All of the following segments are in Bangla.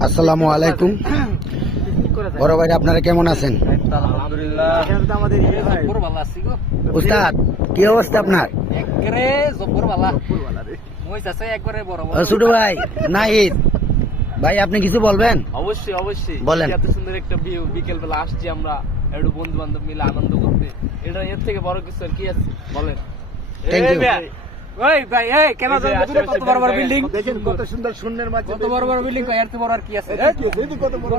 আসসালামু আলাইকুম। বড় ভাই, আপনারা কেমন আছেন? উস্তাদ, কি অবস্থা আপনার? ছোট ভাই নাহিদ ভাই, আপনি কিছু বলবেন? অবশ্যই অবশ্যই বলেন। এত সুন্দর একটা ভিউ, বিকেল বেলা আসছি আমরা একটু বন্ধু বান্ধব মিলে আনন্দ করতে, এটা এর থেকে বড় কিছু আর কি আছে বলেন? Thank you. ওই ভাই, এই কেন এই যে জানেন আশেপাশে কত বড় বড় ব্যাংক বিল্ডিং? দেখেন কত সুন্দর শূন্যের মাঝে কত বড় বড় বিল্ডিং, এর থেকে বড় আর কি আছে? কত বড়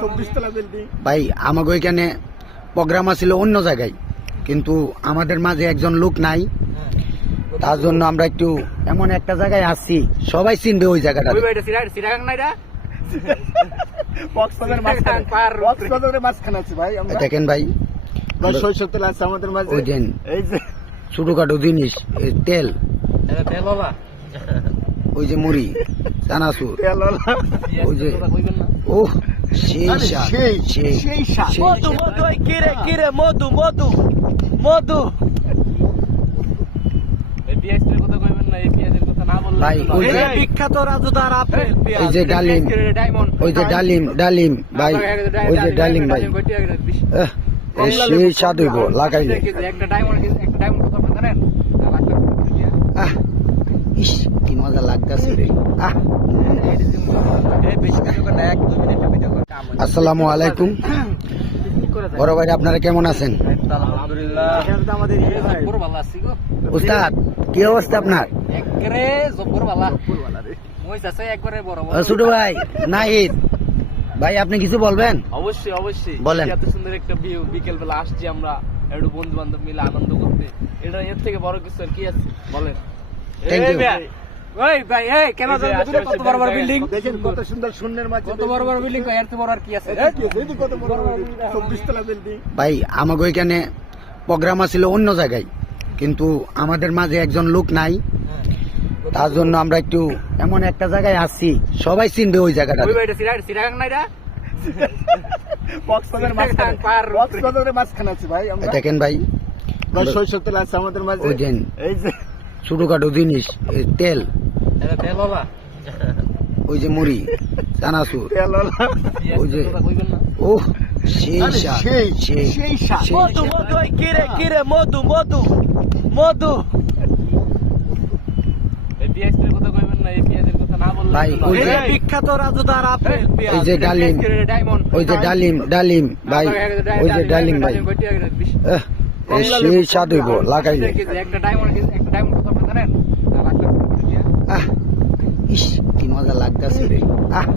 24 তলা বিল্ডিং। ভাই, আমাকে ওইখানে প্রোগ্রাম ছিল অন্য জায়গায়, কিন্তু আমাদের মাঝে একজন লোক নাই, তার জন্য আমরা একটু এমন একটা জায়গায় আসছি, সবাই চিনবে ওই জায়গাটা। ওই ভাইটা সিরাগাং না এটা? কক্সবাজারের মাঝখানে পার কক্সবাজারের মাঝখানে আছে ভাই আমরা। দেখেন ভাই, ভাই শৈশব তেল আছে আমাদের মাঝে। ওই যে এই যে ছোটখাটো জিনিস, এই তেল, এটা তেল হলা ওই যে মুড়ি, চানাচুর, তেলওয়ালা। ওই যে ওহ, সেই স্বাদ, সেই সেই সেই স্বাদ। সেই মধু স্বাদ। মধু, ওই কিরে কিরে মধু মধু মধু। এই পেঁয়াজের কথা কইবেন না, এই পেঁয়াজের কথা না বললে ভাই, তো ওই নয়। যে- এই বিখ্যাত রাজুদার আপেল এই যে ডালিম, ওই যে ডালিম ডালিম ভাই, ওই যে ডালিম ভাই, এহ, এই সেই স্বাদ হইব লাগাইলে। একটা ডায়মন্ড কত আপনি জানেন? আহ, ইস, কি মজা লাগতেছে রে। আহ, এই বেশি কিছু করে না, 1-2 মিনিটের ভিডিও করে কাম হয়ে আসসালামু আলাইকুম। বড় ভাই, আপনারা কেমন আছেন? আলহামদুলিল্লাহ। এখানে তো আমাদের এই ভাই জব্বর ভালো আছি গো। উস্তাদ, কি অবস্থা আপনার? একবারে জব্বর ভালো। পুরওয়ালা রে। মই আছে একবারে বড় বড়। ছোট ভাই নাহিদ ভাই, আপনি কিছু বলবেন? অবশ্যই অবশ্যই বলেন। এত সুন্দর একটা ভিউ, বিকেল বেলা আসছি আমরা একটু বন্ধু বান্ধব মিলে আনন্দ করতে, এটা এর থেকে বড় কিছু আর কি আছে বলেন? Thank এই you. ভাই, ওই ভাই, এই কেন এই যে জানেন আশেপাশে কত বড় বড় ব্যাংক বিল্ডিং? দেখেন কত সুন্দর শূন্যের মাঝে কত বড় বড় বিল্ডিং, এর থেকে বড় আর কি আছে? কত বড় 24 তলা বিল্ডিং। ভাই, আমাকে ওইখানে প্রোগ্রাম ছিল অন্য জায়গায়, কিন্তু আমাদের মাঝে একজন লোক নাই, তার জন্য আমরা একটু এমন একটা জায়গায় আসছি, সবাই চিনবে ওই জায়গাটা। ওই ভাইটা সিরাগাং না এটা? কক্সবাজারের মাঝখানে পার কক্সবাজারের মাঝখানে আছে ভাই আমরা। দেখেন ভাই, ভাই শৈশব তেল আছে আমাদের মাঝে। ওই যে এই যে ছোটখাটো জিনিস, এই তেল, এটা তেল হলা ওই যে মুড়ি, চানাচুর, তেলওয়ালা। ওই যে কথা কইবেন না। ওহ, সেই আরে স্বাদ, সেই সেই সেই স্বাদ। সেই মধু স্বাদ। মধু, ওই কিরে কিরে মধু মধু মধু। এই পেঁয়াজের কথা কইবেন না, এই পেঁয়াজের কথা না বললে ভাই, তো ওই নয়। যে- এই বিখ্যাত রাজুদার আপেল এই যে ডালিম, ডায়মন্ড, ওই যে ডালিম ডালিম ভাই, ওই যে ডালিম ভাই, এহ, এই সেই স্বাদ হইব লাগাইলে। একটা ডায়মন্ড কত আপনি জানেন? আহ, ইস, কি মজা লাগতেছে রে। আহ।